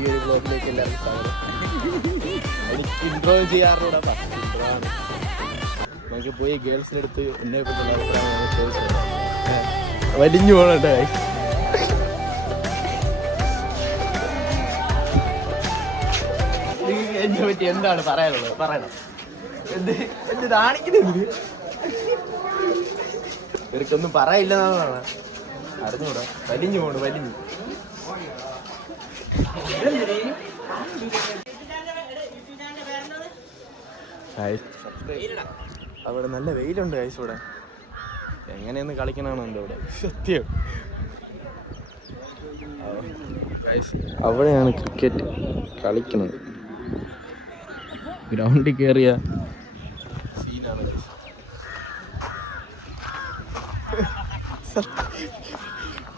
പുതിയൊരു ബ്ലോഗിലേക്ക് എല്ലാവർക്കും സ്വാഗതം. എനിക്ക് ഇൻട്രോ ചെയ്യാറുള്ള ഫസ്റ്റ് ഇൻട്രോ ആണ്. നമുക്ക് പോയി ഗേൾസിനടുത്ത് എന്നെ പറ്റുള്ള അഭിപ്രായം ചോദിച്ചത് വലിഞ്ഞു പോകണ്ടേ. എന്നെ പറ്റി എന്താണ് പറയാനുള്ളത്? പറയണം. എന്ത് കാണിക്കുന്നത്? ഇവർക്കൊന്നും പറയില്ലെന്നാണ് അറിഞ്ഞൂടാ. വലിഞ്ഞു പോണു വലിഞ്ഞു. അവിടെ നല്ല വെയിലുണ്ട് ഗൈസ്. ഇവിടെ എങ്ങനെയൊന്ന് കളിക്കണമെന്ന് എന്തോ ഇവിടെ സത്യം. അവിടെയാണ് ക്രിക്കറ്റ് കളിക്കുന്നത്. ഗ്രൗണ്ടിൽ കയറിയ സീനാണ്.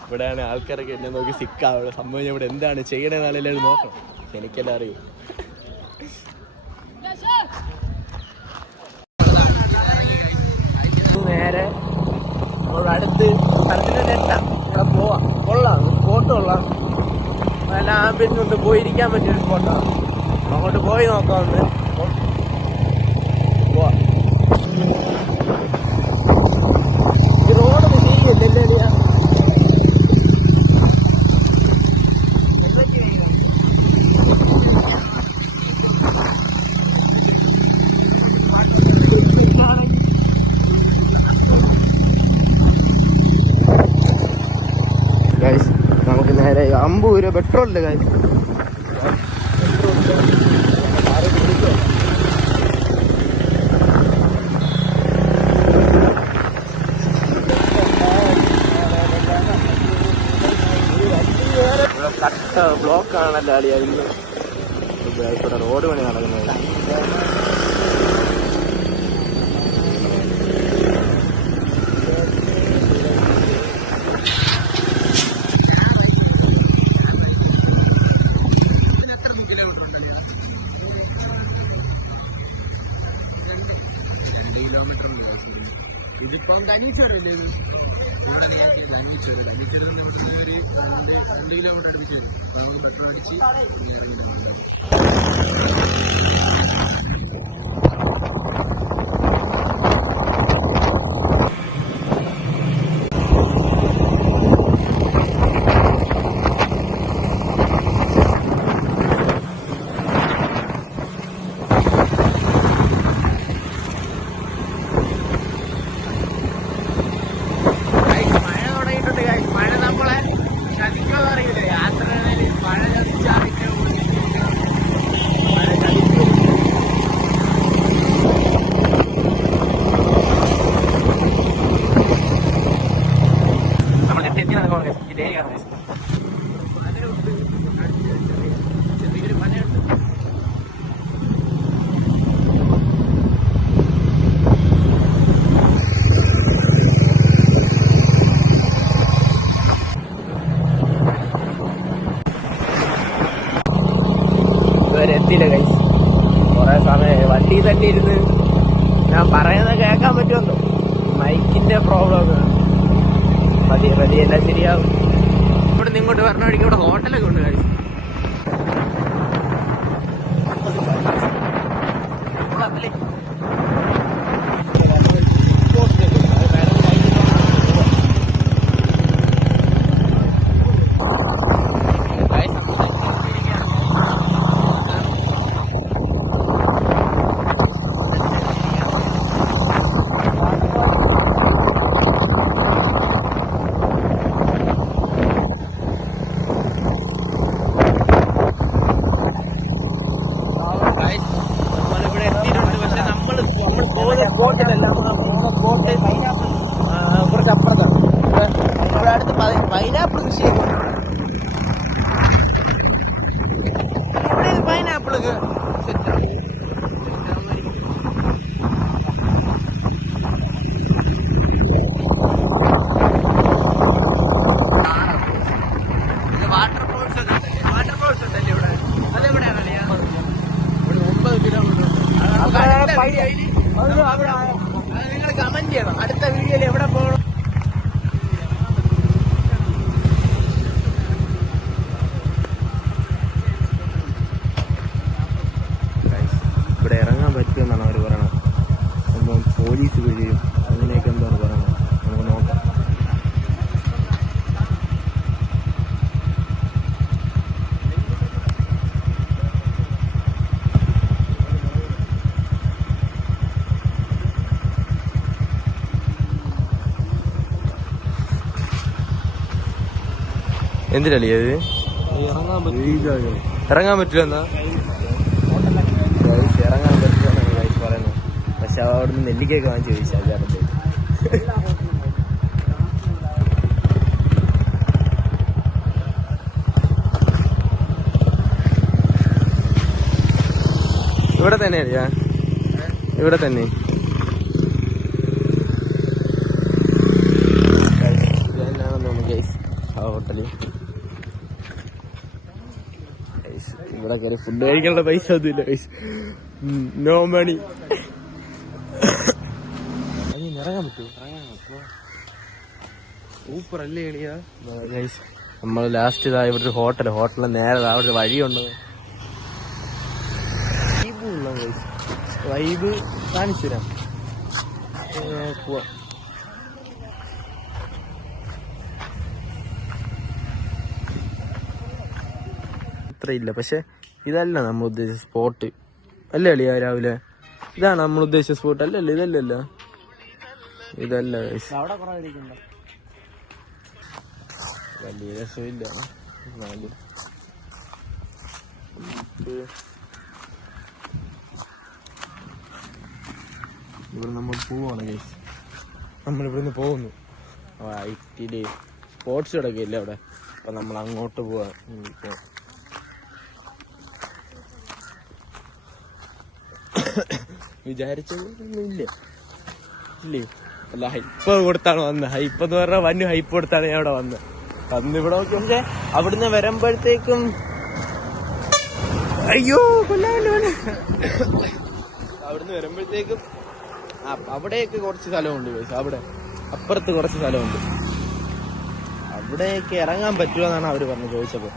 ഇവിടെയാണ് ആൾക്കാരൊക്കെ എന്നെ നോക്കി സിക്കാവുക. സംഭവം ഇവിടെ എന്താണ് ചെയ്യണമെന്നാണ് എല്ലാവരും നോക്കണം. എനിക്കെല്ലാം അറിയും. നേരെ അടുത്ത് സ്ഥലത്തിൻ്റെ എത്താം. ഇവിടെ പോവാം. കൊള്ളാം, സ്പോട്ട് കൊള്ളാം. നല്ല ആംബിയൻസ് ഉണ്ട്. പോയിരിക്കാൻ പറ്റിയൊരു സ്പോട്ടാണ്. അങ്ങോട്ട് പോയി നോക്കാവുന്നത്. പോവാം. ഈ റോഡൊന്നും ശരിയല്ലേ? നമുക്ക് നേരെ 50 രൂപ പെട്രോളിൻ്റെ കാര്യം. കട്ട ബ്ലോക്കാണല്ലോ അളിയായിരുന്നു. ഇവിടെ റോഡ് പണി നടക്കുന്നത്. ഇതിപ്പം കനീച്ചോട്ടല്ലേ ഇത്? കനീച്ചോട് നമ്മുടെ ഒരു 2 കിലോമീറ്റർ അടുപ്പിച്ച് വരും. അപ്പോൾ നമ്മൾ പെട്രോൾ അടിച്ച് എത്തിയില്ല ഗൈസ്. കുറേ സമയം വണ്ടി തന്നെ ഇരുന്ന് ഞാൻ പറയുന്നത് കേൾക്കാൻ പറ്റുമല്ലോ. മൈക്കിന്റെ പ്രോബ്ലം. പതിയെ എല്ലാം ശരിയാവും. ഇവിടെ നിന്ന് ഇങ്ങോട്ട് പറഞ്ഞ വഴിക്ക് ഇവിടെ ഹോട്ടലൊക്കെ ഉണ്ട് ഗൈസ്. കുറച്ചപ്പുറത്താണ്. ഇവിടെ അടുത്ത് പൈനാപ്പിൾ കൃഷി ചെയ്യുന്നുണ്ട്. ഇവിടെ പൈനാപ്പിളൊക്കെ സെറ്റാണ്. വാട്ടർഫോൾസ് ഉണ്ടല്ലേ ഇവിടെ? അതെവിടെയാണ്? ഇവിടെ 9 കിലോമീറ്റർ. നിങ്ങൾ കമന്റ് ചെയ്യണം അടുത്ത വീഡിയോയിൽ എവിടെ പോകണം. എന്തിനല്ലേ അത് ഇറങ്ങാൻ പറ്റില്ല എന്നാ ഇറങ്ങാൻ പറ്റില്ലെന്നാണ് ഗൈസ് പറയുന്നത്. പക്ഷെ അവിടുന്ന് നെല്ലിക്കൊക്കെ വാങ്ങിച്ച് ചോദിച്ചു അല്ലാതെ ഇവിടെ തന്നെ അറിയാ ഇവിടെ തന്നെ ഹോട്ടല്. ഇവിടെ കയറി ഫുഡ് കഴിക്കാനുള്ള പൈസ ഒന്നുമില്ല ഗൈസ്. No money. ഇറങ്ങാൻ പറ്റുമോ? സൂപ്പർ അല്ലേ എളിയാ ഗൈസ്. നമ്മൾ ലാസ്റ്റ് ഇതാ ഇവിടെ ഒരു ഹോട്ടലിൽ നേരെ അവിടെ ഒരു വഴിയുണ്ട്. വൈബ് കാണിച്ചു തരാം. പോവാം. ഇല്ല പക്ഷെ ഇതല്ല നമ്മൾ ഉദ്ദേശിച്ച സ്പോട്ട് അല്ലേ അളിയാ? രാവിലെ ഇതാണ് നമ്മൾ ഉദ്ദേശിച്ച സ്പോട്ട് അല്ലല്ലോ? ഇതല്ലല്ലോ, ഇതല്ല വലിയ രസമില്ല. ഇവിടെ നമ്മൾ പോവാണ് ഗൈസ്. നമ്മളിവിടുന്ന് പോകുന്നു. ഐറ്റില് സ്പോർട്സ് കിടക്കില്ല അവിടെ. അപ്പൊ നമ്മൾ അങ്ങോട്ട് പോവാ. വിചാരിച്ചൊന്നുമില്ല ഇല്ലേ? അല്ല ഹൈപ്പ് കൊടുത്താണ് വന്നത്. ഹൈപ്പ് എന്ന് പറഞ്ഞാൽ വന്നു ഹൈപ്പ് കൊടുത്താണ് ഞാൻ അവിടെ വന്നത്. ഇവിടെ നോക്കി. പക്ഷെ അവിടുന്ന് വരുമ്പോഴത്തേക്കും അയ്യോ അവിടുന്ന് വരുമ്പോഴത്തേക്കും അവിടെയൊക്കെ കുറച്ച് സ്ഥലമുണ്ട് ഗൈസ്. അവിടെ അപ്പുറത്ത് കുറച്ച് സ്ഥലമുണ്ട്. അവിടെയൊക്കെ ഇറങ്ങാൻ പറ്റുമോ എന്നാണ് അവര് പറഞ്ഞത് ചോദിച്ചപ്പോ.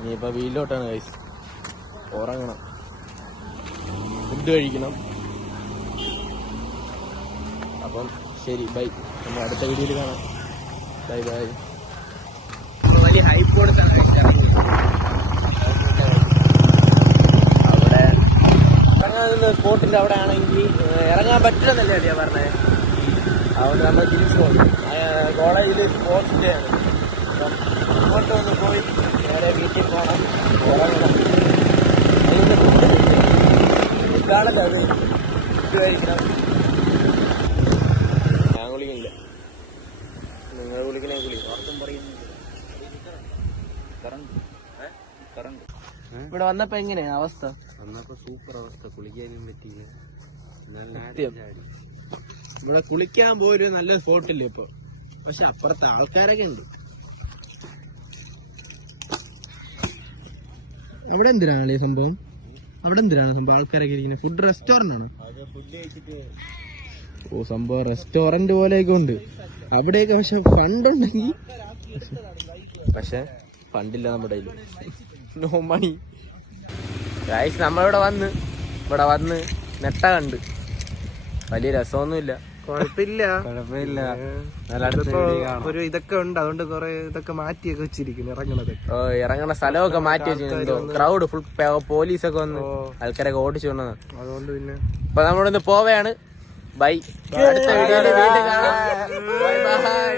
ഇനിയിപ്പോ വീട്ടിലോട്ടാണ് ഗൈസ്. ഉറങ്ങണം, ഫുഡ് കഴിക്കണം. അപ്പം ശരി, ബൈ. നമ്മൾ അടുത്ത വീഡിയോയിൽ കാണാം. Bye bye. വലിയ ഹൈപ്പ് കൊടുത്താണ് അവിടെ ഇറങ്ങാൻ സ്പോട്ടിന്റെ അവിടെ ആണെങ്കിൽ ഇറങ്ങാൻ പറ്റില്ലെന്നല്ലേ അടിയാ പറഞ്ഞത്. അതുകൊണ്ട് നമ്മൾ തിരിച്ചു പോകും. കോളേജിൽ സ്പോർട്സ് ഡേ ആണ്. അപ്പം അങ്ങോട്ട് ഒന്ന് പോയി നേരെ വീട്ടിൽ പോകണം, ഉറങ്ങണം. ഇതാണല്ലോ അത്. ഫുഡ് കഴിക്കണം. ഞാൻ കുളിക്കുന്നില്ല, നിങ്ങൾ കുളിക്കണേ കുളി. ഇവിടെ വന്നപ്പോ എങ്ങനെയാ അവസ്ഥ? വന്നപ്പോ സൂപ്പർ അവസ്ഥ. കുളിക്കാനും പറ്റിയില്ല. ഇവിടെ കുളിക്കാൻ പോയൊരു നല്ല സ്പോട്ടില്ല ഇപ്പൊ. പക്ഷെ അപ്പുറത്തെ ആൾക്കാരൊക്കെ ഉണ്ട്. അവിടെ എന്തിനാണ് ഈ സംഭവം? അവിടെ എന്തിനാണ് സംഭവം ആൾക്കാരൊക്കെ ഇരിക്കുന്നത്? ഫുഡ് റെസ്റ്റോറന്റ് ആണ്. ഓ, സംഭവം റെസ്റ്റോറന്റ് പോലെയൊക്കെ ഉണ്ട് അവിടെയൊക്കെ. പക്ഷെ ഫണ്ടുണ്ടെങ്കിൽ, പക്ഷെ ഫണ്ടില്ല നമ്മുടെ കയ്യിൽ. No money guys. നമ്മളിവിടെ വന്ന് നെട്ട കണ്ട്. വലിയ രസമൊന്നുമില്ല. കുഴപ്പമില്ല. ഒരു ഇതൊക്കെ ഉണ്ട്. അതുകൊണ്ട് കുറെ ഇതൊക്കെ മാറ്റിയൊക്കെ വെച്ചിരിക്കുന്നു. ഇറങ്ങണ സ്ഥലമൊക്കെ മാറ്റി വെച്ചിരുന്നു. ക്രൗഡ് ഫുൾ പോലീസൊക്കെ വന്ന് ആൾക്കാരൊക്കെ ഓടിച്ചു കൊണ്ടതാണ്. അതുകൊണ്ട് പിന്നെ ഇപ്പൊ നമ്മളിന്ന് പോവുകയാണ്. ബൈ. അടുത്ത വീഡിയോയിൽ വീണ്ടും കാണാം. Bye bye.